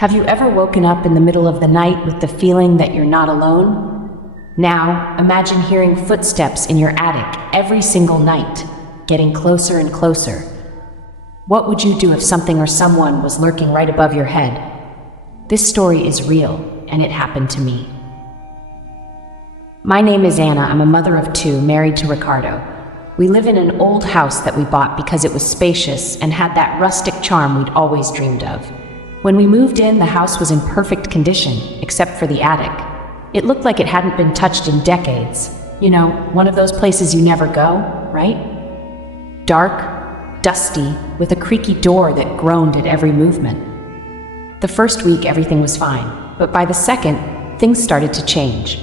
Have you ever woken up in the middle of the night with the feeling that you're not alone? Now, imagine hearing footsteps in your attic every single night, getting closer and closer. What would you do if something or someone was lurking right above your head? This story is real, and it happened to me. My name is Anna. I'm a mother of two, married to Ricardo. We live in an old house that we bought because it was spacious and had that rustic charm we'd always dreamed of. When we moved in, the house was in perfect condition, except for the attic. It looked like it hadn't been touched in decades. You know, one of those places you never go, right? Dark, dusty, with a creaky door that groaned at every movement. The first week, everything was fine, but by the second, things started to change.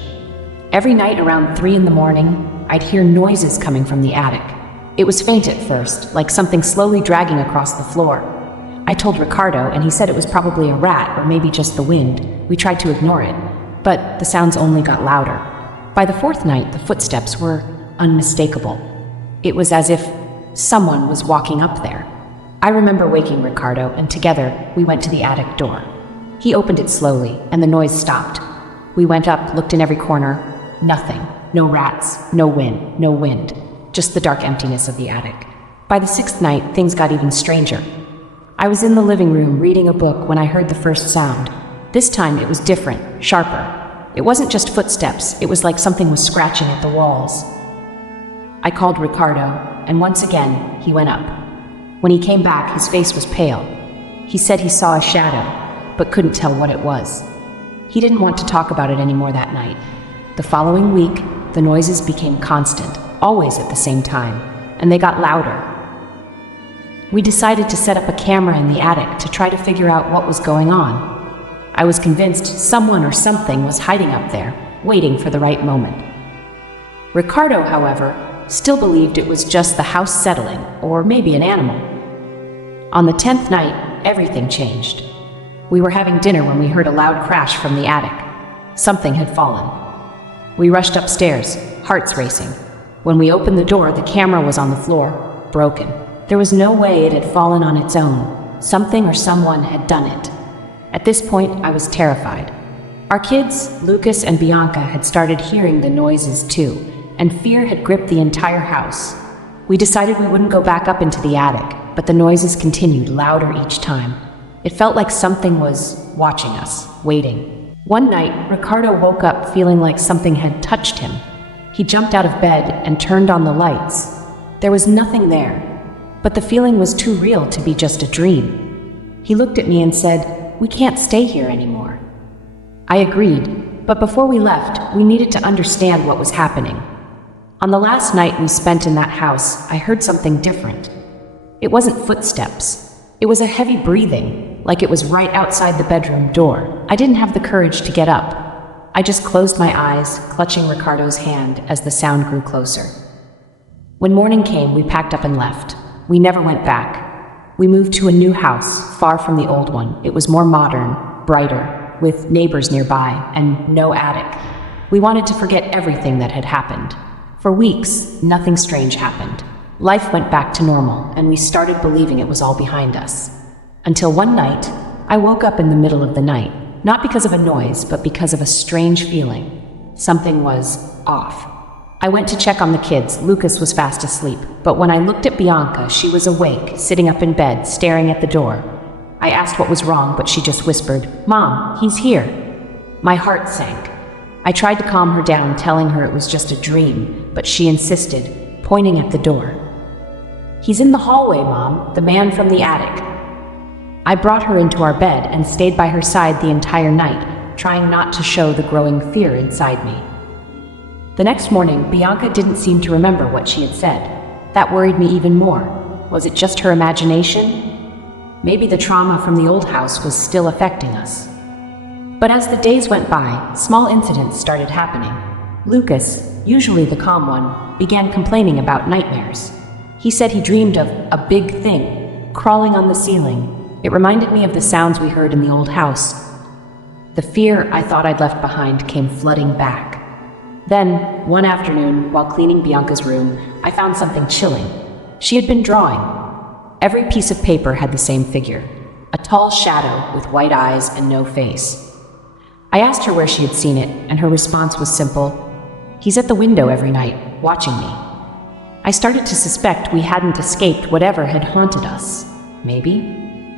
Every night around 3 a.m, I'd hear noises coming from the attic. It was faint at first, like something slowly dragging across the floor. I told Ricardo, and he said it was probably a rat or maybe just the wind. We tried to ignore it, but the sounds only got louder. By the fourth night, the footsteps were unmistakable. It was as if someone was walking up there. I remember waking Ricardo, and together we went to the attic door. He opened it slowly, and the noise stopped. We went up, looked in every corner. Nothing. No rats, no wind, just the dark emptiness of the attic. By the sixth night, things got even stranger. I was in the living room reading a book when I heard the first sound. This time it was different, sharper. It wasn't just footsteps, it was like something was scratching at the walls. I called Ricardo, and once again, he went up. When he came back, his face was pale. He said he saw a shadow, but couldn't tell what it was. He didn't want to talk about it anymore that night. The following week, the noises became constant, always at the same time, and they got louder. We decided to set up a camera in the attic to try to figure out what was going on. I was convinced someone or something was hiding up there, waiting for the right moment. Ricardo, however, still believed it was just the house settling, or maybe an animal. On the 10th night, everything changed. We were having dinner when we heard a loud crash from the attic. Something had fallen. We rushed upstairs, hearts racing. When we opened the door, the camera was on the floor, broken. There was no way it had fallen on its own. Something or someone had done it. At this point, I was terrified. Our kids, Lucas and Bianca, had started hearing the noises too, and fear had gripped the entire house. We decided we wouldn't go back up into the attic, but the noises continued louder each time. It felt like something was watching us, waiting. One night, Ricardo woke up feeling like something had touched him. He jumped out of bed and turned on the lights. There was nothing there, but the feeling was too real to be just a dream. He looked at me and said, "We can't stay here anymore." I agreed, but before we left, we needed to understand what was happening. On the last night we spent in that house, I heard something different. It wasn't footsteps. It was a heavy breathing, like it was right outside the bedroom door. I didn't have the courage to get up. I just closed my eyes, clutching Ricardo's hand as the sound grew closer. When morning came, we packed up and left. We never went back. We moved to a new house, far from the old one. It was more modern, brighter, with neighbors nearby, and no attic. We wanted to forget everything that had happened. For weeks, nothing strange happened. Life went back to normal, and we started believing it was all behind us. Until one night, I woke up in the middle of the night, not because of a noise, but because of a strange feeling. Something was off. I went to check on the kids. Lucas was fast asleep, but when I looked at Bianca, she was awake, sitting up in bed, staring at the door. I asked what was wrong, but she just whispered, "Mom, he's here." My heart sank. I tried to calm her down, telling her it was just a dream, but she insisted, pointing at the door. "He's in the hallway, Mom, the man from the attic." I brought her into our bed and stayed by her side the entire night, trying not to show the growing fear inside me. The next morning, Bianca didn't seem to remember what she had said. That worried me even more. Was it just her imagination? Maybe the trauma from the old house was still affecting us. But as the days went by, small incidents started happening. Lucas, usually the calm one, began complaining about nightmares. He said he dreamed of a big thing, crawling on the ceiling. It reminded me of the sounds we heard in the old house. The fear I thought I'd left behind came flooding back. Then, one afternoon, while cleaning Bianca's room, I found something chilling. She had been drawing. Every piece of paper had the same figure. A a tall shadow with white eyes and no face. I asked her where she had seen it, and her response was simple: "He's at the window every night, watching me." I started to suspect we hadn't escaped whatever had haunted us. Maybe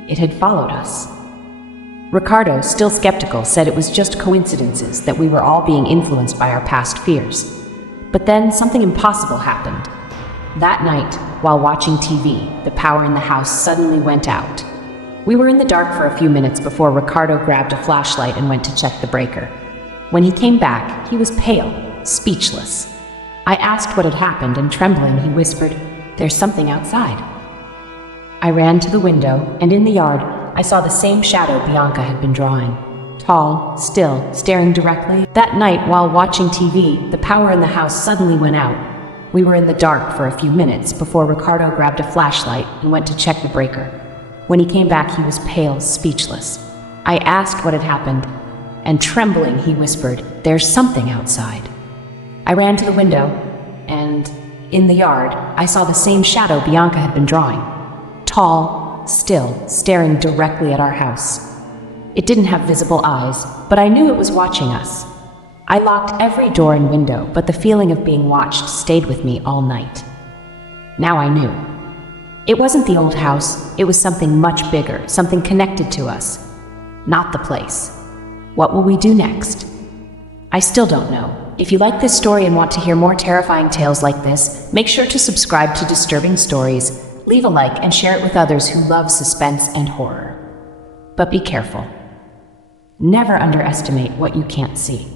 it had followed us. Ricardo, still skeptical, said it was just coincidences, that we were all being influenced by our past fears. But then something impossible happened. That night, while watching TV, the power in the house suddenly went out. We were in the dark for a few minutes before Ricardo grabbed a flashlight and went to check the breaker. When he came back, he was pale, speechless. I asked what had happened, and trembling, he whispered, "There's something outside." I ran to the window, and in the yard, I saw the same shadow Bianca had been drawing. Tall, still, staring directly. That night, while watching TV, the power in the house suddenly went out. We were in the dark for a few minutes before Ricardo grabbed a flashlight and went to check the breaker. When he came back, he was pale, speechless. I asked what had happened, and trembling, he whispered, "There's something outside." I ran to the window, and in the yard, I saw the same shadow Bianca had been drawing. Tall, still, staring directly at our house. It didn't have visible eyes, but I knew it was watching us. I locked every door and window, but the feeling of being watched stayed with me all night. Now I knew. It wasn't the old house, it was something much bigger, something connected to us. Not the place. What will we do next? I still don't know. If you like this story and want to hear more terrifying tales like this, make sure to subscribe to Disturbing Stories, leave a like, and share it with others who love suspense and horror. But be careful. Never underestimate what you can't see.